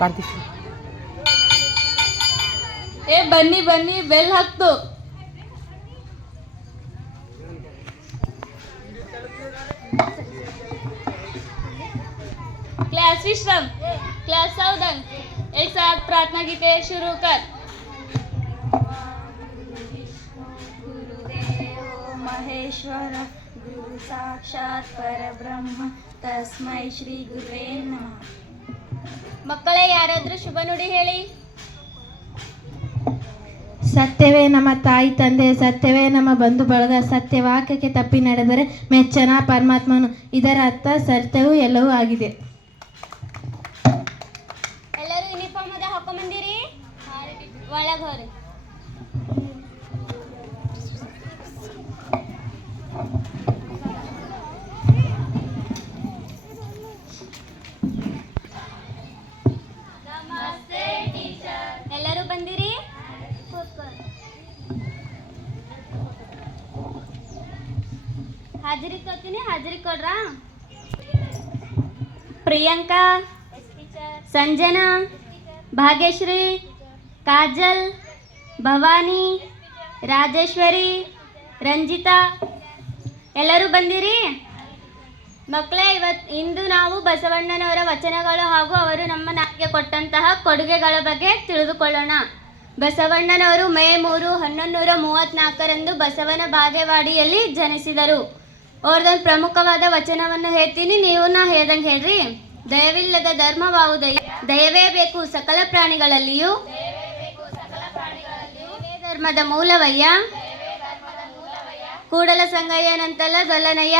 કાઢ ए એ બની बेल हक तो। क्लास विश्रम क्लास सावधान। एक साथ प्रार्थना गीते शुरू कर। महेश्वर गुरु साक्षात पर ब्रह्म तस्मै श्री गुरुवे नमः। ಮಕ್ಕಳೇ ಯಾರಾದ್ರೂ ಶುಭ ನುಡಿ ಹೇಳಿ. ಸತ್ಯವೇ ನಮ್ಮ ತಾಯಿ ತಂದೆ ಸತ್ಯವೇ ನಮ್ಮ ಬಂಧು ಬಳಗ ಸತ್ಯವಾಕ್ಯಕ್ಕೆ ತಪ್ಪಿ ನಡೆದರೆ ಮೆಚ್ಚನ ಪರಮಾತ್ಮನು. ಇದರ ಅರ್ಥ ಸತ್ಯವೂ ಎಲ್ಲವೂ ಆಗಿದೆ. ಎಲ್ಲರೂ ಯೂನಿಫಾರ್ಮ್ ಅದ ಹಾಕೊಂಬಂದಿರಿ ಒಳಗೆ ಹೋರಿ ಎಲ್ಲರೂ ಬಂದಿರಿ ಹಾಜರಿ ಕೊಡ್ತೀನಿ ಹಾಜರಿ ಕೊಡ್ರಾ? ಪ್ರಿಯಾಂಕಾ, ಸಂಜನಾ, ಭಾಗ್ಯಶ್ರೀ, ಕಾಜಲ್, ಭವಾನಿ, ರಾಜೇಶ್ವರಿ, ರಂಜಿತಾ. ಎಲ್ಲರೂ ಬಂದಿರಿ? ಮಕ್ಕಳೇ ಇವತ್ತು ಇಂದು ನಾವು ಬಸವಣ್ಣನವರ ವಚನಗಳು ಹಾಗೂ ಅವರು ನಮ್ಮ ನಾಡಿಗೆ ಕೊಟ್ಟಂತಹ ಕೊಡುಗೆಗಳ ಬಗ್ಗೆ ತಿಳಿದುಕೊಳ್ಳೋಣ. ಬಸವಣ್ಣನವರು ಮೇ ಮೂರು, ಹನ್ನೊಂದು ನೂರ ಮೂವತ್ತ್ನಾಲ್ಕರಂದು ಬಸವನ ಬಾಗೇವಾಡಿಯಲ್ಲಿ ಜನಿಸಿದರು. ಅವ್ರದ್ದೊಂದು ಪ್ರಮುಖವಾದ ವಚನವನ್ನು ಹೇಳ್ತೀನಿ. ನೀವು ನಾ ಹೇಳ್ದಂಗೆ ಹೇಳ್ರಿ. ದಯವಿಲ್ಲದ ಧರ್ಮವಾವು ದಯ ದಯವೇ ಬೇಕು ಸಕಲ ಪ್ರಾಣಿಗಳಲ್ಲಿಯೂ. ಧರ್ಮದ ಮೂಲವಯ್ಯ. ಕೂಡಲ ಸಂಗಯ್ಯನಂತಲ್ಲ ಗೊಲ್ಲನಯ್ಯ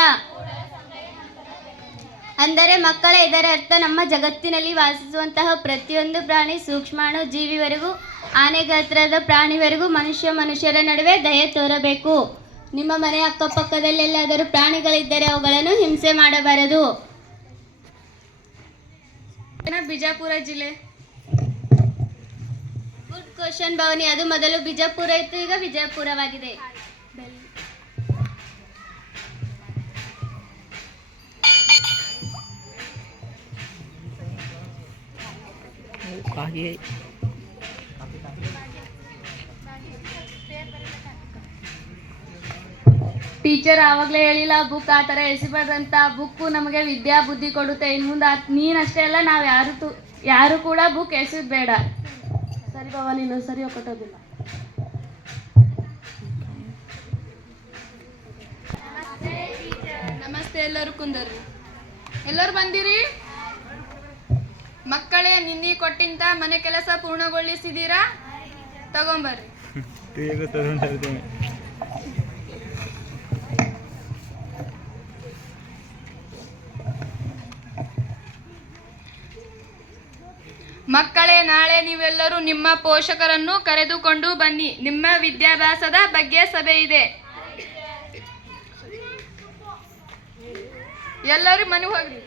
ಅಂದರೆ ಮಕ್ಕಳ ಇದರ ಅರ್ಥ ನಮ್ಮ ಜಗತ್ತಿನಲ್ಲಿ ವಾಸಿಸುವಂತಹ ಪ್ರತಿಯೊಂದು ಪ್ರಾಣಿ ಸೂಕ್ಷ್ಮಾಣು ಜೀವಿವರೆಗೂ, ಆನೆಗಾತ್ರದ ಪ್ರಾಣಿವರೆಗೂ ಮನುಷ್ಯ ಮನುಷ್ಯರ ನಡುವೆ ದಯೆ ತೋರಬೇಕು. ನಿಮ್ಮ ಮನೆ ಅಕ್ಕಪಕ್ಕದಲ್ಲಿ ಎಲ್ಲಾದರೂ ಪ್ರಾಣಿಗಳಿದ್ದರೆ ಅವುಗಳನ್ನು ಹಿಂಸೆ ಮಾಡಬಾರದು. ಬಿಜಾಪುರ ಜಿಲ್ಲೆ. Good question Bhavani. ಅದು ಮೊದಲು ಬಿಜಾಪುರ ಇತ್ತು ಈಗ ವಿಜಯಪುರವಾಗಿದೆ ಹಾಗೆ ಟೀಚರ್ ಆವಾಗಲೇ ಹೇಳಿಲ್ಲ ಬುಕ್ ಆ ಥರ ಎಸಿಬಾರ್ದಂತ ಬುಕ್ಕು ನಮಗೆ ವಿದ್ಯಾ ಬುದ್ಧಿ ಕೊಡುತ್ತೆ. ಇನ್ನು ಮುಂದೆ ನೀನಷ್ಟೇ ಅಲ್ಲ ನಾವು ಯಾರು ತು ಯಾರು ಕೂಡ ಬುಕ್ ಎಸೆಯೋದು ಬೇಡ. ಸರಿ ಬಾಬಾ ನೀನು ಸರಿ ಕೊಟ್ಟೋದಿಲ್ಲ ನಮಸ್ತೆ ಎಲ್ಲರೂ ಕುಂದರ್ರಿ. ಎಲ್ಲರೂ ಬಂದಿರಿ? ಮಕ್ಕಳೇ ನಿನ್ನೆ ಕೊಟ್ಟಿಂತ ಮನೆ ಕೆಲಸ ಪೂರ್ಣಗೊಳಿಸಿದ್ದೀರಾ ತಗೊಂಬರ್ರಿ. ಮಕ್ಕಳೇ, ನಾಳೆ ನೀವೆಲ್ಲರೂ ನಿಮ್ಮ ಪೋಷಕರನ್ನು ಕರೆದುಕೊಂಡು ಬನ್ನಿ. ನಿಮ್ಮ ವಿದ್ಯಾಭ್ಯಾಸದ ಬಗ್ಗೆ ಸಭೆ ಇದೆ. ಎಲ್ಲರೂ ಮನೆ ಹೋಗ್ರಿ.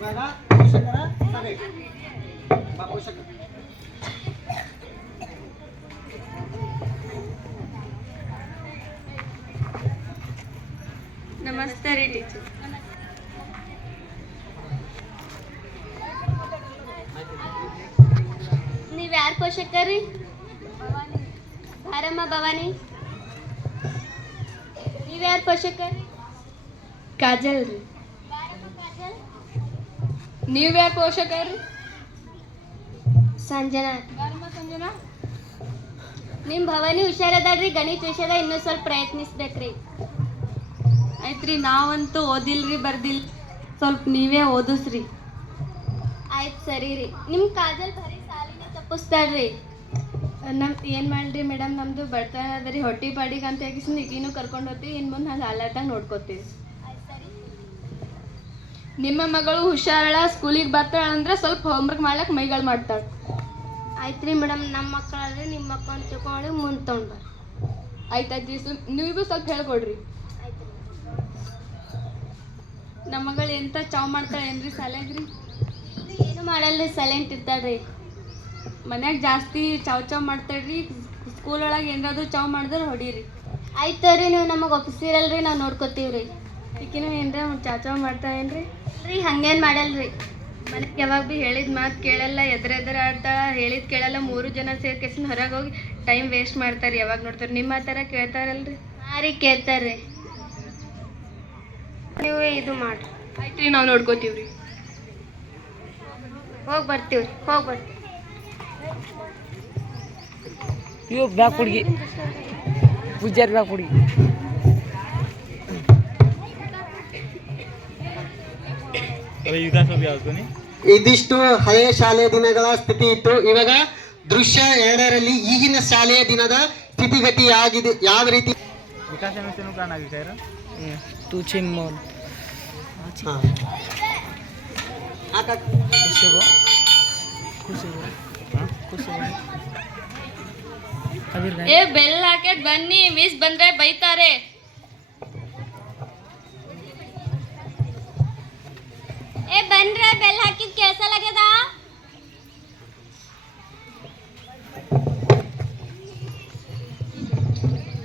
ನಮಸ್ತೆ ಕಾಜಲ್ ರೀ. ನೀವ್ ಯಾಕೆ ನೀವ್ಯಾರ ಪೋಷಕರು? ಸಂಜನಾ. ಸಂಜನಾ ನಿಮ್ಮ ಭವಾನಿ ಹುಷಾರದಾಡ್ರಿ ಗಣಿತ ವಿಷಯದ ಇನ್ನೂ ಸ್ವಲ್ಪ ಪ್ರಯತ್ನಿಸ್ಬೇಕ್ರಿ. ಆಯ್ತ್ರಿ ನಾವಂತೂ ಓದಿಲ್ರಿ ಬರ್ದಿಲ್ ಸ್ವಲ್ಪ ನೀವೇ ಓದಿಸ್ರಿ. ಆಯ್ತು ಸರಿ ರೀ. ನಿಮ್ಮ ಕಾಜಲ್ ಬರೀ ಸಾಲಿನ ತಪ್ಪಿಸ್ತಾಳ್ರಿ. ನಮ್ ಏನು ಮಾಡ್ರಿ ಮೇಡಮ್ ನಮ್ಮದು ಬರ್ತಾ ಅದ ರೀ. ಹೊಟ್ಟಿ ಪಾಡಿಗೆ ಅಂತ ಹೇಗಿಸ್ ಈಗಿನೂ ಕರ್ಕೊಂಡು ಹೋಗ್ತೀವಿ ಇನ್ನು ಮುಂದೆ ನಾನು ಅಲರ್ಟಾಗಿ ನೋಡ್ಕೋತೀವಿ. ನಿಮ್ಮ ಮಗಳು ಹುಷಾರಳ ಸ್ಕೂಲಿಗೆ ಬರ್ತಾಳ ಅಂದ್ರೆ ಸ್ವಲ್ಪ ಹೋಮ್ವರ್ಕ್ ಮಾಡ್ಲಕ್ಕೆ ಮೈಗಳು ಮಾಡ್ತಾಳೆ. ಆಯ್ತು ರೀ ಮೇಡಮ್ ನಮ್ಮ ಮಕ್ಕಳಲ್ಲಿ ನಿಮ್ಮ ಮಕ್ಕಳನ್ನ ತಿಳ್ಕೊಂಡು ಮುಂದೆ ತೊಗೊಂಡು ಬರ್ರಿ ಆಯ್ತಾಯ್ತು ರೀ ನೀವು ಸ್ವಲ್ಪ ಹೇಳ್ಕೊಡ್ರಿ. ನಮ್ಮ ಮಗಳು ಎಂತ ಚಾವ್ ಮಾಡ್ತಾಳೆ ಏನ್ರಿ ಸಾಲಾಗ್ರಿ ಏನು ಮಾಡಲ್ಲ ಸೈಲೆಂಟ್ ಇರ್ತಾಳ್ರಿ. ಮನ್ಯಾಗ ಜಾಸ್ತಿ ಚಾವ್ ಚಾವ್ ಮಾಡ್ತಾಳ್ರಿ ಸ್ಕೂಲ್ ಒಳಗೆ ಏನಾದ್ರು ಚಾವ್ ಮಾಡಿದ್ರೆ ಹೊಡೀರಿ. ಆಯ್ತು ರೀ ನೀವು ನಮಗೆ ಒಪ್ಪಿಸಿರಲ್ರಿ ನಾವು ನೋಡ್ಕೋತೀವ್ರಿ. ಈಕಿನೂ ಏನ್ರ ಚಾಚಾ ಮಾಡ್ತಾಳೇನ್ರಿ ರೀ ಹಂಗೇನು ಮಾಡಲ್ರಿ. ಮನೆಗೆ ಯಾವಾಗ ಭೀ ಹೇಳಿದ ಮಾತು ಕೇಳಲ್ಲ ಎದ್ರ ಎದ್ರ ಆಡ್ತಾಳ ಹೇಳಿದ್ ಕೇಳಲ್ಲ ಮೂರು ಜನ ಸೇರ್ಕೆಸಿನ ಹೊರಗೆ ಹೋಗಿ ಟೈಮ್ ವೇಸ್ಟ್ ಮಾಡ್ತಾರೆ ಯಾವಾಗ ನೋಡ್ತಾರೆ. ನಿಮ್ಮ ಆ ಥರ ಕೇಳ್ತಾರಲ್ರಿ? ಹಾಂ ರೀ ಕೇಳ್ತಾರ್ರಿ. ನೀವು ಇದು ಮಾಡ್ರಿ. ಆಯ್ತು ರೀ ನಾವು ನೋಡ್ಕೋತೀವ್ರಿ. ಹೋಗಿ ಬರ್ತೀವ್ರಿ ಹೋಗಿ ಬರ್ತೀವಿ ಇವು ಬ್ಯಾಕ್ ಹುಡುಗಿ ಪೂಜಾರಿ ಬ್ಯಾಕ್ ಹುಡುಗಿ ಇದಿಷ್ಟು ಹಳೆಯ ಶಾಲೆಯ ದಿನಗಳ ಸ್ಥಿತಿ ಇತ್ತು. ಇವಾಗ ದೃಶ್ಯ ಎರಡರಲ್ಲಿ ಈಗಿನ ಶಾಲೆಯ ದಿನದ ಸ್ಥಿತಿಗತಿ ಆಗಿದೆ ಯಾವ ರೀತಿ? ಏ ಬೆಲ್ ಹಾಕಿ ಬನ್ನಿ ಮಿಸ್ ಬಂದ್ರೆ ಬೈತಾರೆ. ಏ ಬನ್ರೆ ಬೆಲ್ ಹಾಕಿದ್ ಕೆಲಸ ಆಗ್ಯದ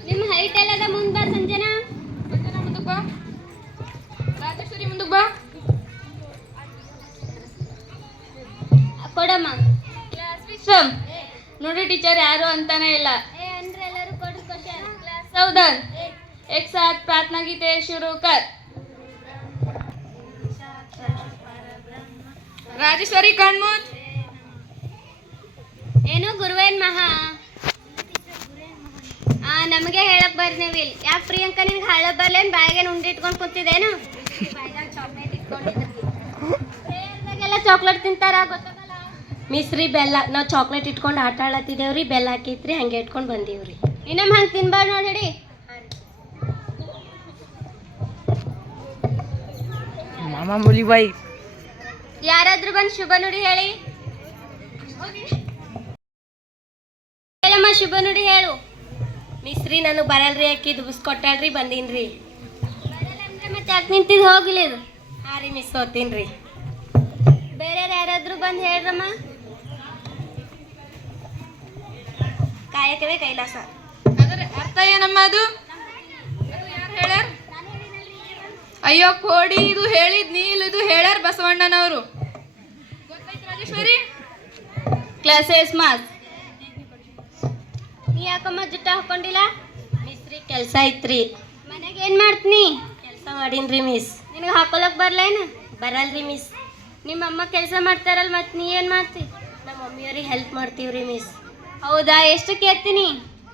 ನಿಮ್ಮ ಹೈಟ್ ಎಲ್ಲದ ಮುಂದ್ ಬಾ ಸಂಜನಾ ಸಂಜನಾ ಮುಂದಕ್ಕೆ ಬಾ ರಾಜೇಶ್ವರಿ ಮುಂದಕ್ಕೆ ಬಾ ಕೊಡಮ್ಮ ವಿಶ್ವಂ ನೋಡಿ ಟೀಚರ್ ಯಾರು ಅಂತಾನೆ ಇಲ್ಲ ಏ ಅಂದ್ರೆ ಎಲ್ಲರೂ ಕೊಡ್ರಿ ಕ್ವಶನ್ सौदन एक साथ प्रार्थना गीते शुरू कर ರಾಜೇಶ್ವರಿ ಕಣ್ಮುಂದ್. ಏನು ಗುರುವೇನ್ ಮಹಾ? ಆ ನಮಗೆ ಹೇಳಕ್ ಬರ್ನಿವಿಲ್ ಯಾಕೆ ಪ್ರಿಯಾಂಕಾ ನಿನ್ಗೆ ಹಳ ಬರ್ಲೇನ್? ಬಾಯಿಗೆ ಉಂಡಿಟ್ಕೊಂಡು ಕುಂತಿದ್ದೇನು? ಎಲ್ಲ ಚಾಕ್ಲೇಟ್ ತಿಂತಾರ? ಗೊತ್ತಾಗಲ್ಲ. ಮಿಸ್ರಿ ಬೆಲ್ಲ. ನಾವು ಚಾಕ್ಲೇಟ್ ಇಟ್ಕೊಂಡು ಆಟ ಆಡತ್ತಿದ್ದೇವ್ರಿ ಬೆಲ್ಲ ಹಾಕಿತ್ರಿ ಹಂಗೆ ಇಟ್ಕೊಂಡು ಬಂದೀವ್ರಿ ಇನ್ನೊಮ್ಮೆ ಹಂಗೆ ತಿನ್ಬಾರ್ದು ನೋಡಿ ಮಾಮ ಮುಲಿ ಬಾಯಿ ಯಾರಾದ್ರೂ ಬಂದು ಶುಭ ನುಡಿ ಹೇಳಿ. ಹೇಳಮ್ಮ ಶುಭ ನುಡಿ ಹೇಳು. ಮಿಸ್ ನಾನು ಬರಲ್ರಿ ಅಕ್ಕಿ ದುಬ್ಸ್ ಕೊಟ್ಟಾಳ್ರಿ ಬಂದೀನ್ರಿ. ಅಂದ್ರೆ ಮತ್ತೆ ಯಾಕೆ ನಿಂತಿದ್ದು ಹೋಗ್ಲಿ ಅದು ಹಾಂ ರೀ ಮಿಸ್ ಓದ್ತೀನಿ ಬೇರೆ ಯಾರಾದ್ರೂ ಬಂದು ಹೇಳ್ರಮ್ಮ. ಕಾಯಕವೇ ಕೈಲಾಸ. ಅದರ ಅರ್ಥ ಏನಮ್ಮ ಅದು? ಯಾರು ಹೇಳ್ಯಾರ? ಅಯ್ಯೋ ಕೋಡಿ ಇದು ಹೇಳಿದ್ ನೀಲ್ ಇದು ಹೇಳ್ಯಾರ ಬಸವಣ್ಣನವರು. ರಾಜೇಶ್ವರಿ? ಕ್ಲಾಸಸ್ ಮಾಸ್ ನೀ ಯಾಕಮ್ಮ ಜುಟ್ಟ ಹಾಕೊಂಡಿಲ್ಲ? ಮಿಸ್ ರೀ ಕೆಲಸ ಐತ್ರಿ. ಮನೆಗೆ ಏನು ಮಾಡ್ತೀನಿ? ಕೆಲಸ ಮಾಡೀನ್ರಿ ಮಿಸ್ ನಿನಗೆ ಹಾಕೊಳಕ್ ಬರ್ಲೇನು ಬರಲ್ರಿ ಮಿಸ್ ನಿಮ್ಮ ಅಮ್ಮ ಕೆಲಸ ಮಾಡ್ತಾರಲ್ಲ ಮತ್ತೆ ನೀ ಏನು ಮಾಡ್ತಿ? ನಮ್ಮ ಮಮ್ಮಿಯವ್ರಿಗೆ ಹೆಲ್ಪ್ ಮಾಡ್ತೀವ್ರಿ ಮಿಸ್ ಹೌದಾ? ಎಷ್ಟು ಕೇಳ್ತೀನಿ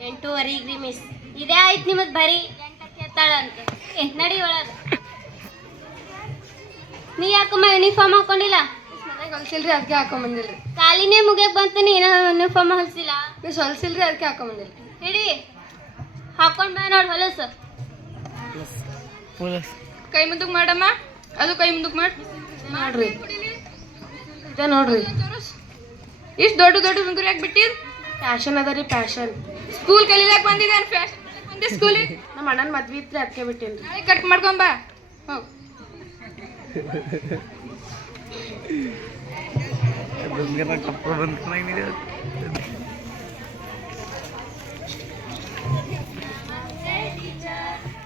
ಎಂಟೂವರೆಗೆ ರೀ ಮಿಸ್ ಇದೇ ಆಯ್ತು ನಿಮ್ಮದು ಬರೀ? ಎಂಟಕ್ಕೆ ಎತ್ತಾಳ ಅಂತ ಏ ನಡಿ ಒಳಗೆ. ನೀ ಯಾಕಮ್ಮ ಯೂನಿಫಾರ್ಮ್ ಹಾಕೊಂಡಿಲ್ಲ? ಹೊಲ್ಸಿಲ್ರಿ ಅದಕ್ಕೆ ಹಾಕೊಂಬಂದಿಲ್ರಿ. ಕಾಲಿನೇ ಮುಗಿಯಕ್ ಬಂತೀನಿ ಏನೋ ಯೂನಿಫಾರ್ಮ್ ಹೊಲ್ಸಿಲ್ಲ? ಮಿಸ್ ಹೊಲ್ಸಿಲ್ರಿ ಅದಕ್ಕೆ ಹಾಕೊಂಬಂದಿಲ್ಲ ಹೇಳಿ ಹಾಕೊಂಡ್ ಬಾ ನೋಡಿ ಹೊಲಸು. ಕೈ ಮುಂದಕ್ಕೆ ಮಾಡಮ್ಮ ಅದು ಕೈ ಮುಂದಕ್ಕೆ ಮಾಡಿ. ಮಾಡ್ರಿ. ಇದೆ ನೋಡ್ರಿ. ಇಷ್ಟು ದೊಡ್ಡ ದೊಡ್ಡ ಮುಂಗುರಿ ಯಾಕೆ ಬಿಟ್ಟಿದ್ ಫ್ಯಾಷನ್ ಅದ ರೀ ಫ್ಯಾಷನ್ ಸ್ಕೂಲ್ ಕಲೀಲಾಕ್ ಬಂದಿದ್ದಾನೆ ಫ್ಯಾಷನ್ ಬಂದೆ ಸ್ಕೂಲಿಗೆ ನಮ್ಮ ಅಣ್ಣನ ಮದ್ವೆ ಇತ್ತು ಅದಕ್ಕೆ ಬಿಟ್ಟಿನಿ ನಾಳೆ ಕಟ್ ಮಾಡ್ಕೊಂಬ ಹ್ಞೂ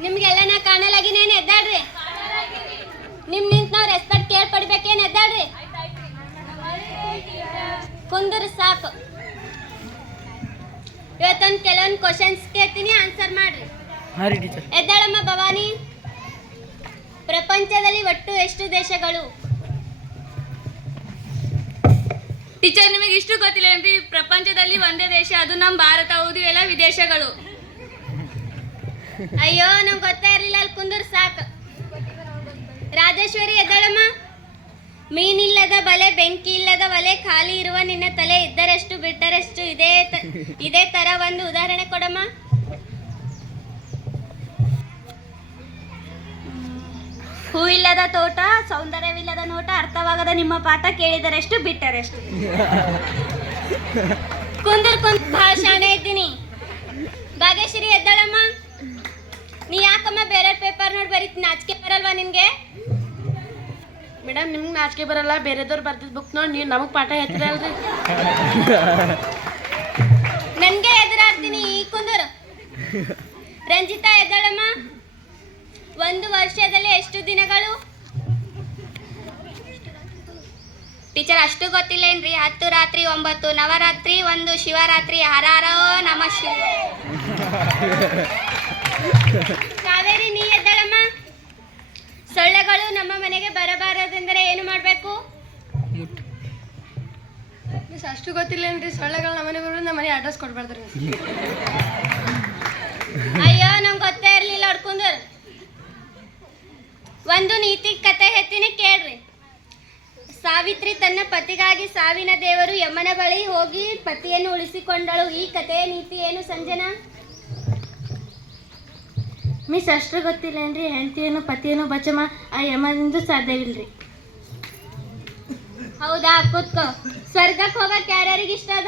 ನಿಮ್ಗೆಲ್ಲ ನಾ ಕಾಣಲಾಗಿನೇನು ಎದ್ದಾಡ್ರಿ? ನಿಮ್ ನಿಂತ ನಾವ್ ರೆಸ್ಪೆಕ್ಟ್ ಕೇರ್ ಪಡಿಬೇಕೇನ್ ಎದ್ದಾಡ್ರಿ? ಕುಂದ್ರ ಸಾಕು. ಇವತ್ತೊಂದು ಕೆಲವೊಂದು ಕ್ವಶನ್ಸ್ ಕೇಳ್ತೀನಿ ಆನ್ಸರ್ ಮಾಡ್ರಿ. ಎದ್ದಾಳಮ್ಮ ಭವಾನಿ? ಪ್ರಪಂಚದಲ್ಲಿ ಒಟ್ಟು ಎಷ್ಟು ದೇಶಗಳು? ಟೀಚರ್ ನಿಮಗೆ ಇಷ್ಟು ಗೊತ್ತಿಲ್ಲ ಏನ್ರಿ ಪ್ರಪಂಚದಲ್ಲಿ ಒಂದೇ ದೇಶ ಅದು ನಮ್ಮ ಭಾರತ ಹೌದು ಎಲ್ಲ ವಿದೇಶಗಳು. ಅಯ್ಯೋ ನಮ್ಗೆ ಗೊತ್ತೇ ಇರಲಿಲ್ಲ ಅಲ್ಲಿ ಕುಂದೂರ್ ಸಾಕು. ರಾಜೇಶ್ವರಿ ಎದ್ದಳಮ್ಮ? ಮೀನಿಲ್ಲದ ಬಲೆ ಬೆಂಕಿ ಇಲ್ಲದ ಒಲೆ ಖಾಲಿ ಇರುವ ನಿನ್ನ ತಲೆ ಇದ್ದರಷ್ಟು ಬಿಟ್ಟರಷ್ಟು ಇದೇ ಇದೇ ತರ ಒಂದು ಉದಾಹರಣೆ ಕೊಡಮ್ಮ. ಹೂವಿಲ್ಲದ ತೋಟ ಸೌಂದರ್ಯವಿಲ್ಲದ ನೋಟ ಅರ್ಥವಾಗದ ನಿಮ್ಮ ಪಾಠ ಕೇಳಿದರೆಷ್ಟು ಬಿಟ್ಟರೆಷ್ಟು. ಕುಂದರ್ ಕುಂದ್ ಭಾಳ ಶಾಣೆ ಇದ್ದೀನಿ. ಭಾಗ್ಯಶ್ರೀ ಎದ್ದಾಳಮ್ಮ ನೀ ಯಾಕಮ್ಮ ಬೇರೆ ಪೇಪರ್ ನೋಡಿ ಬರೀ ನಾಚಿಕೆ ಬರಲ್ವಾ ನಿನ್ಗೆ? ಮೇಡಮ್ ನಿಮ್ಗೆ ನಾಚಿಕೆ ಬರಲ್ಲ ಬೇರೆದವ್ರು ಬರ್ತಿದ್ ಬುಕ್ ನೋಡಿ ನೀವು ನಮಗೆ ಪಾಠ ಹೇಳ್ತೀರಲ್ರಿ ನನಗೆ ಎದುರಾಡ್ತೀನಿ ಈ ಕುಂದರ್. ರಂಜಿತಾ ಎದ್ದಳಮ್ಮ ಒಂದು ವರ್ಷದಲ್ಲಿ ಎಷ್ಟು ದಿನಗಳು? ಟೀಚರ್ ಅಷ್ಟು ಗೊತ್ತಿಲ್ಲೇನ್ರಿ ಹತ್ತು ರಾತ್ರಿ ಒಂಬತ್ತು ನವರಾತ್ರಿ ಒಂದು ಶಿವರಾತ್ರಿ ಹರಾರೋ ನಮ ಶಿವ ಕಾವೇರಿ ನೀ ಎದ್ದಳಮ್ಮ? ಸೊಳ್ಳೆಗಳು ನಮ್ಮ ಮನೆಗೆ ಬರಬಾರದೆಂದರೆ ಏನು ಮಾಡಬೇಕು? ಮಿಸ್ ಅಷ್ಟು ಗೊತ್ತಿಲ್ಲೇನ್ರಿ ಸೊಳ್ಳೆಗಳು ನಮ್ಮ ಮನೆ ಬರೋದು ನಮ್ಮ ಮನೆ ಅಡ್ರೆಸ್ ಕೊಡ್ಬಾರ್ದ್ರಿ ಅಯ್ಯೋ ನಂಗೆ ಗೊತ್ತೇ ಇರಲಿಲ್ಲ ಹೊಡ್ಕೊಂಡ್ರು ಒಂದು ನೀತಿ ಕತೆ ಹೇಳ್ತೀನಿ ಕೇಳ್ರಿ. ಸಾವಿತ್ರಿ ತನ್ನ ಪತಿಗಾಗಿ ಸಾವಿನ ದೇವರು ಯಮನ ಬಳಿ ಹೋಗಿ ಪತಿಯನ್ನು ಉಳಿಸಿಕೊಂಡಳು. ಈ ಕಥೆಯ ನೀತಿ ಏನು ಸಂಜನಾ? ಮಿಸ್ ಅಷ್ಟು ಗೊತ್ತಿಲ್ಲೇನ್ರಿ? ಹೆಂಡತಿಯನ್ನು ಪತಿಯನ್ನು ಬಚಮ ಆ ಯಮನಿಂದ ಸಾಧ್ಯವಿಲ್ರಿ. ಹೌದಾ? ಕೂತ್ಕೋ. ಸ್ವರ್ಗಕ್ಕೆ ಹೋಗಕ್ಕೆ ಯಾರ್ಯಾರಿಗೆ ಇಷ್ಟ ಅದ?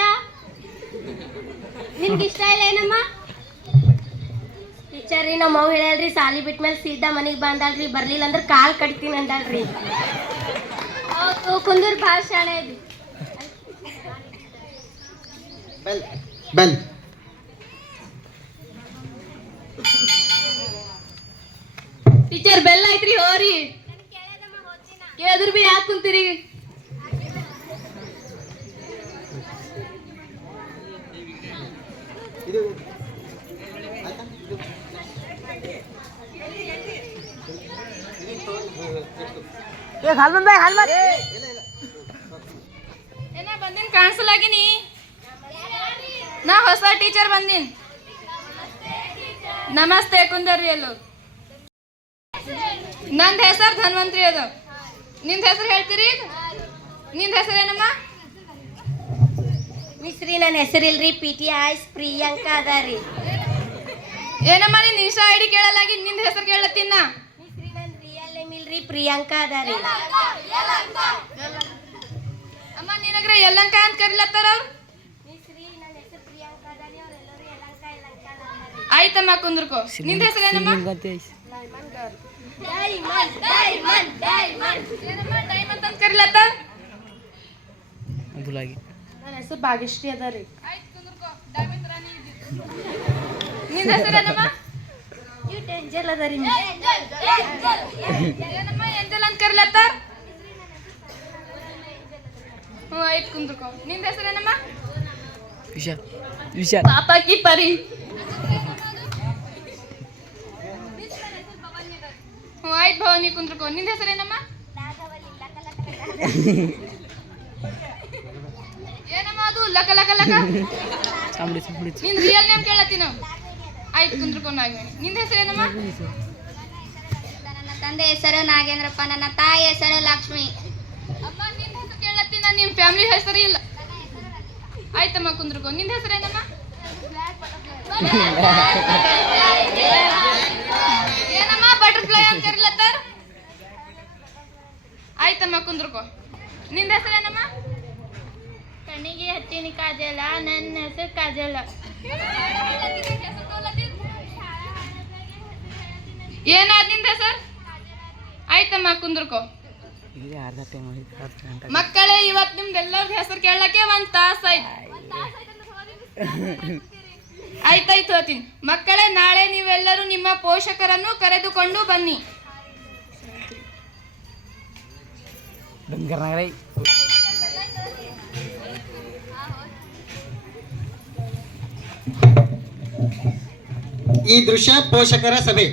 ನಿನ್ಗೆ ಇಷ್ಟ ಇಲ್ಲ ಏನಮ್ಮ? ಟೀಚರ್ ರೀ ನಮ್ಮ ಅವ್ವ ಹೇಳ್ಯಾಳ್ರಿ ಸಾಲಿ ಬಿಟ್ಟ ಮೇಲೆ ಸೀದಾ ಮನೆಗೆ ಬಂದಾಳ್ರಿ ಬರ್ಲಿಲ್ಲ ಅಂದ್ರೆ ಕಾಲ್ ಕಡಿತೀನಿ ಅಂದಾಳ್ರಿ. ಕುಂದೂರು ಭಾಳ ಶಾಣೆ ಇದೆ ಬೆಲ್ ಬೆಲ್ ಟೀಚರ್ ಬೆಲ್ ಐತ್ರಿ ಹೋರಿ. ಕೇಳಿದ್ರು ಬಿ ಯಾಕೆ ಕುಂತೀರಿ? ಏನ ಬಂದಿನ ಕಾಣಿಸಲಾಗಿನಿ ನಾ? ಹೊಸ ಟೀಚರ್ ಬಂದಿನ್. ನಮಸ್ತೆ ಕುಂದರ್ರಿ ಅಲ್ಲು ನಂದ್ ಹೆಸರು ಧನ್ವಂತ್ರಿ ಅದು. ನಿಂದ ಹೆಸರು ಹೇಳ್ತೀರಿ ನಿಂದ ಹೆಸರು ಏನಮ್ಮ? ಮಿಸ್ರಿ ನನ್ನ ಹೆಸರಿಲ್ರಿ ಪಿ ಟಿ ಐಸ್ ಪ್ರಿಯಾಂಕಾ ಅದ ರೀ. ಏನಮ್ಮ ನಿಂದ ಇನ್ಸ್ಟಾ ಐಡಿ ಕೇಳಲಾಗಿ ನಿಂದ ಹೆಸರು ಕೇಳತ್ತೀನ ನನ್ನ ಇಲ್ರಿ ಪ್ರಿಯಾಂಕಾ ಅದ ರೀ ಅಮ್ಮ ನಿನಗ್ರೆ ಎಲ್ಲಂಕ ಅಂತ ಕರಿಲತ್ತಾರ ಅವ್ರು? ಹೆಸರು ಆಯ್ತಮ್ಮ ಕುಂದ್ರಕೋ. ನಿಂದ ಹೆಸರೇನಮ್ಮ ಡೈಮಂಡ್ ಡೈಮಂಡ್ ಡೈಮಂಡ್. ಏನಮ್ಮ ಡೈಮಂಡ್ ಅಂತ ಕರಿಲತ್ತಾರ ನನ್ನ ಹೆಸರು ಭಾಗ್ಯಶ್ರೀ ಅದ ರೀ ಆಯ್ತು ಕುಂದ್ರಕೋ. ಡೈಮಂಡ್ ರಾಣಿ. ನಿಂದ ಹೆಸರು ಡೇಂಜರ್ ಅದ ಏನಮ್ಮ ಎಂಜಲ್ ಅಂತ ಕರಿಲತ್ತಾರ ಹ್ಞೂ ಆಯ್ತು ಕುಂದ್ರಕೋ ನಿಂದ ಹೆಸರು ಏನಮ್ಮ ಪಾಪಕಿ ಪರಿ ಹ್ಞೂ ಆಯ್ತು ಭವಾನಿ ಕುಂದ್ರಕೋ ನಿಂದ ಹೆಸರು ಏನಮ್ಮ ಅದು ಲಕ ಲಕ ಲಕ ನಿನ್ ರಿಯಲ್ ನೇಮ್ ಕೇಳತ್ತಿ ನಾವು ಆಯ್ತು ಕುಂದ್ರಕೋ ನಾಗವೇಣಿ ನಿಂದ ಹೆಸರು ಏನಮ್ಮ? ನನ್ನ ತಂದೆ ಹೆಸರು ನಾಗೇಂದ್ರಪ್ಪ ನನ್ನ ತಾಯಿ ಹೆಸರು ಲಕ್ಷ್ಮಿ. ಅಮ್ಮ ನಿಂದ ಹೆಸರು ಕೇಳತ್ತಿ ನಾನು ನಿಮ್ಮ ಫ್ಯಾಮಿಲಿ ಹೆಸರು ಇಲ್ಲ. ಆಯ್ತಮ್ಮ ಕುಂದ್ರಕೋ. ನಿಂದ ಹೆಸರು ಏನಮ್ಮ? ಏನಮ್ಮ ಬಟರ್ಫ್ಲೈ ಅಂತ ಕರಿಲತ್ತಾರ ಆಯ್ತಮ್ಮ ಕುಂದ್ರಕೋ. ನಿಂದ ಹೆಸರು ಏನಮ್ಮ? ಕಣ್ಣಿಗೆ ಹತ್ತಿನ ಕಾಜಲ ನನ್ನ ಹೆಸರು ಕಾಜಲ. ಏನಾದ್ನಿಂದ ಸರ್? ಆಯ್ತಮ್ಮ ಕುಂದ್ರಕೋ. ಮಕ್ಕಳೇ ಇವತ್ತು ನಿಮ್ದು ಎಲ್ಲರ ಹೆಸರು ಕೇಳಕ್ಕೆ ಒಂದ್ ತಾಸ ಆಯ್ತು. ಆಯ್ತಾಯ್ತು ಹೋತೀನಿ ಮಕ್ಕಳೇ ನಾಳೆ ನೀವೆಲ್ಲರೂ ನಿಮ್ಮ ಪೋಷಕರನ್ನು ಕರೆದುಕೊಂಡು ಬನ್ನಿ. ಈ ದೃಶ್ಯ ಪೋಷಕರ ಸಭೆ.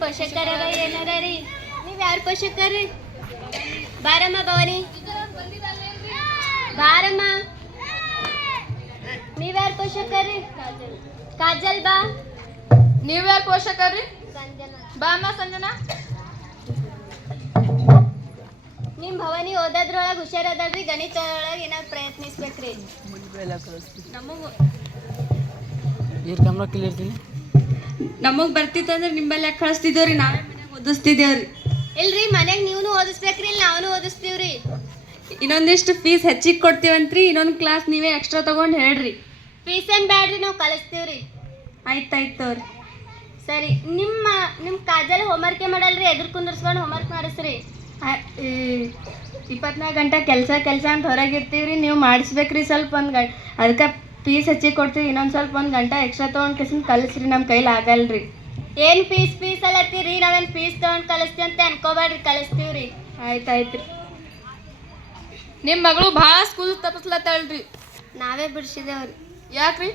ಇವ್ರೇನ್ ಪೋಷಕರ ಏನಾರ ರೀ ನೀವ್ ಯಾರು ಪೋಷಕರಿ? ಬಾರಮ್ಮ ಭವಾನಿ. ಬಾರಮ್ಮ. ನೀವ್ಯಾರು ಪೋಷಕರಿ? ಕಾಜಲ್ ಬಾ. ನೀವ್ಯಾರು ಪೋಷಕರ್ರಿ ಸಂಜನಾ. ಬಾ ಅಮ್ಮ ಸಂಜನಾ. ನಿಮ್ಮ ಭವಾನಿ ಓದೋದ್ರೊಳಗೆ ಹುಷಾರದ್ರಿ ಗಣಿತ ಒಳಗೆ ಏನಾದ್ರು ಪ್ರಯತ್ನಿಸ್ಬೇಕ್ರಿ ನಮಗೂ ನಮಗ್ ಬರ್ತಿತ್ತಂದ್ರೆ ನಿಮ್ಮಲ್ಲಿ ಯಾಕೆ ಕಳಿಸ್ತಿದ್ದೇವ್ರಿ ನಾವೇ ಮನ್ಯಾಗ ಓದಿಸ್ತಿದ್ದೇವ್ರಿ ಇಲ್ರಿ ಮನೆಗೆ ನೀವ್ನು ಓದಿಸ್ಬೇಕ್ರಿ ಇಲ್ಲಿ ನಾವೂ ಓದಿಸ್ತೀವ್ರಿ. ಇನ್ನೊಂದಿಷ್ಟು ಫೀಸ್ ಹೆಚ್ಚಿಗೆ ಕೊಡ್ತೀವಂತ್ರಿ ಇನ್ನೊಂದು ಕ್ಲಾಸ್ ನೀವೇ ಎಕ್ಸ್ಟ್ರಾ ತಗೊಂಡು ಹೇಳ್ರಿ. ಫೀಸ್ ಏನು ಬೇಡ್ರಿ ನಾವು ಕಲಿಸ್ತೀವ್ರಿ ಆಯ್ತಾಯ್ತು ತೋರಿ ಸರಿ ನಿಮ್ಮ ನಿಮ್ಮ ಕಾಜಲ್ ಹೋಮ್ವರ್ಕೆ ಮಾಡಲ್ರಿ? ಎದುರು ಕುಂದರ್ಸ್ಕೊಂಡು ಹೋಮ್ವರ್ಕ್ ಮಾಡಿಸ್ರಿ. ಇಪ್ಪತ್ನಾಲ್ಕು ಗಂಟೆ ಕೆಲಸ ಕೆಲಸ ಅಂತ ಹೊರಗಿರ್ತೀವಿ ರೀ ನೀವು ಮಾಡಿಸ್ಬೇಕ್ರಿ ಸ್ವಲ್ಪ ಒಂದು ಗಂಟೆ ಅದಕ್ಕೆ ಫೀಸ್ ಹೆಚ್ಚಿಗೆ ಕೊಡ್ತೀವಿ ಇನ್ನೊಂದು ಸ್ವಲ್ಪ ಒಂದು ಗಂಟೆ ಎಕ್ಸ್ಟ್ರಾ ತೊಗೊಂಡು ಕಿಸಿನ ಕಲಿಸ್ರಿ ನಮ್ಮ ಕೈಲಿ ಆಗಲ್ರಿ. ಏನು ಫೀಸ್ ಫೀಸ್ ಅಲ್ಲತ್ತೀರಿ ನಾವೇನು ಫೀಸ್ ತೊಗೊಂಡು ಕಲಿಸ್ತೀವಿ ಅಂತ ಅನ್ಕೋಬೇಡ್ರಿ ಕಲಿಸ್ತೀವಿ ರೀ ಆಯ್ತು ಆಯ್ತು ರೀ ನಿಮ್ಮ ಮಗಳು ಭಾಳ ಸ್ಕೂಲ್ ತಪ್ಪಿಸ್ಲತ್ತಾಳ್ರಿ ನಾವೇ ಬಿಡಿಸಿದೇವ್ರಿ. ಯಾಕ್ರಿ?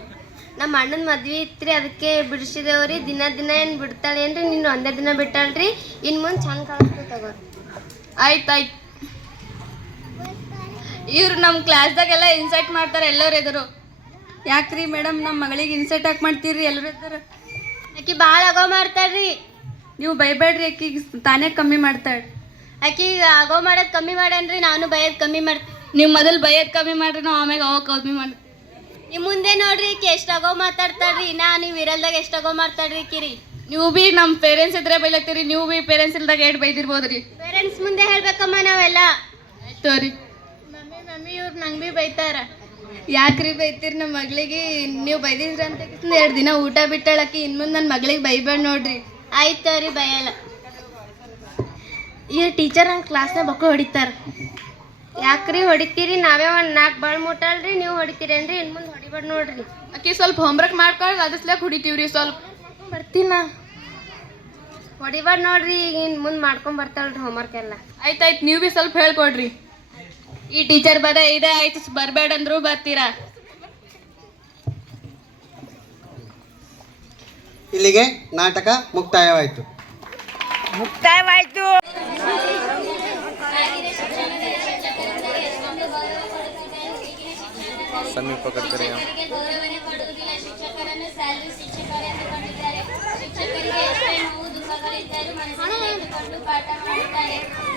ನಮ್ಮ ಅಣ್ಣನ ಮದ್ವೆ ಇತ್ರಿ ಅದಕ್ಕೆ ಬಿಡಿಸಿದೇವ್ರಿ. ದಿನ ದಿನ ಏನು ಬಿಡ್ತಾಳೇನ್ರಿ? ನೀನು ಒಂದೇ ದಿನ ಬಿಟ್ಟಾಳ್ರಿ. ಇನ್ನು ಮುಂದೆ ಚಂದ ಕಳಿಸ್ತೀವಿ ತಗೋರಿ ಆಯ್ತಾಯ್ತು. ಇವ್ರು ನಮ್ಮ ಕ್ಲಾಸ್ದಾಗೆಲ್ಲ ಇನ್ಸೈಟ್ ಮಾಡ್ತಾರೆ ಎಲ್ಲರೂ ಎದುರು. ಯಾಕ್ರಿ ಮೇಡಮ್ ನಮ್ಮ ಮಗಳಿಗೆ ಇನ್ಸೆಟ್ ಹಾಕಿ ಮಾಡ್ತೀರಿ ಎಲ್ಲರೂ ಆಕಿ ಭಾಳ ಆಗೋ ಮಾಡ್ತಾಳ್ರಿ. ನೀವು ಬೈಬೇಡ್ರಿ ಆಕಿಗೆ ತಾನೇ ಕಮ್ಮಿ ಮಾಡ್ತಾಳೆ. ಆಕಿ ಆಗೋ ಮಾಡೋದು ಕಮ್ಮಿ ಮಾಡೇನ್ರಿ ನಾನು ಬೈಯೋದು ಕಮ್ಮಿ ಮಾಡ್ತೀನಿ. ನೀವು ಮೊದಲು ಬೈಯೋದು ಕಮ್ಮಿ ಮಾಡ್ರಿ ನಾವು ಆಮೇಲೆ ಅವಾಗ ಕಮ್ಮಿ ಮಾಡ್ತೀವಿ. ನಿಮ್ಮ ಮುಂದೆ ನೋಡ್ರಿ ಈಕಿ ಎಷ್ಟು ಆಗೋ ಮಾತಾಡ್ತಾಳ್ರಿ. ನಾ ನೀವು ಇರಲ್ದಾಗ ಎಷ್ಟು ಅಗೋ ಮಾತಾಡ್ರಿ ಕಿರಿ ನೀವು ಬಿ ನಮ್ಮ ಪೇರೆಂಟ್ಸ್ ಇದ್ರೆ ಬೈಲತ್ತೀರಿ ನೀವು ಬಿ ಪೇರೆಂಟ್ಸ್ ಇಲ್ದಾಗ ಏಟ್ ಬೈದಿರ್ಬೋದ್ರಿ? ಪೇರೆಂಟ್ಸ್ ಮುಂದೆ ಹೇಳ್ಬೇಕಮ್ಮ ನಾವೆಲ್ಲ. ಆಯ್ತು ರೀ ಮಮ್ಮಿ ಮಮ್ಮಿ ಇವ್ರು ನಂಗೆ ಬಿ ಬೈತಾರ. ಯಾಕ್ರಿ ಬೈತೀರಿ ನಮ್ಮ ಮಗಳಿಗೆ? ನೀವು ಬೈದಿದ್ರಿ ಅಂತ ಎರಡು ದಿನ ಊಟ ಬಿಟ್ಟಳಕ್ಕೆ ಇನ್ನು ಮುಂದೆ ನನ್ನ ಮಗಳಿಗೆ ಬೈಬೇಡ ನೋಡ್ರಿ. ಆಯ್ತು ರೀ ಬೈಯಲ್ಲ. ಈ ಟೀಚರ್ ನಂಗೆ ಕ್ಲಾಸ್ನಾಗ ಬಕ್ಕ ಹೊಡಿತಾರ. ಯಾಕ್ರಿ ಹೊಡಿತೀರಿ? ನಾವೇ ಒಂದು ನಾಲ್ಕು ಬಾಳ್ ಮುಟ್ಟಲ್ರಿ ನೀವು ಹೊಡಿತೀರೇನ್ರಿ? ಇನ್ನು ಮುಂದೆ ಹೊಡಿಬೇಡ ನೋಡ್ರಿ. ಅಕ್ಕಿ ಸ್ವಲ್ಪ ಹೋಮ್ವರ್ಕ್ ಮಾಡ್ಕೊಂಡು ಅದಸ್ಲಾಕ್ ಹೊಡಿತೀವ್ರಿ ಸ್ವಲ್ಪ. ಬರ್ತೀನ ಹೊಡಿಬೇಡ ನೋಡ್ರಿ ಈಗ ಇನ್ನು ಮುಂದೆ ಮಾಡ್ಕೊಂಡ್ ಬರ್ತಾಳ್ರಿ ಹೋಮ್ವರ್ಕ್ ಎಲ್ಲ. ಆಯ್ತಾಯ್ತು ನೀವು ಬಿ ಸ್ವಲ್ಪ ಹೇಳ್ಕೊಡ್ರಿ. ಈ ಟೀಚರ್ ಬರ ಇದೆ ಆಯ್ತು ಬರಬೇಡ ಅಂದ್ರೂ ಬರ್ತೀರಾ? ಇಲ್ಲಿಗೆ ನಾಟಕ ಮುಕ್ತಾಯವಾಯಿತು. ಸಮೀಪ ಶಿಕ್ಷಕರೆಂದು ಕೊಂಡಿದ್ದಾರೆ ಶಿಕ್ಷಕರಿಗೆ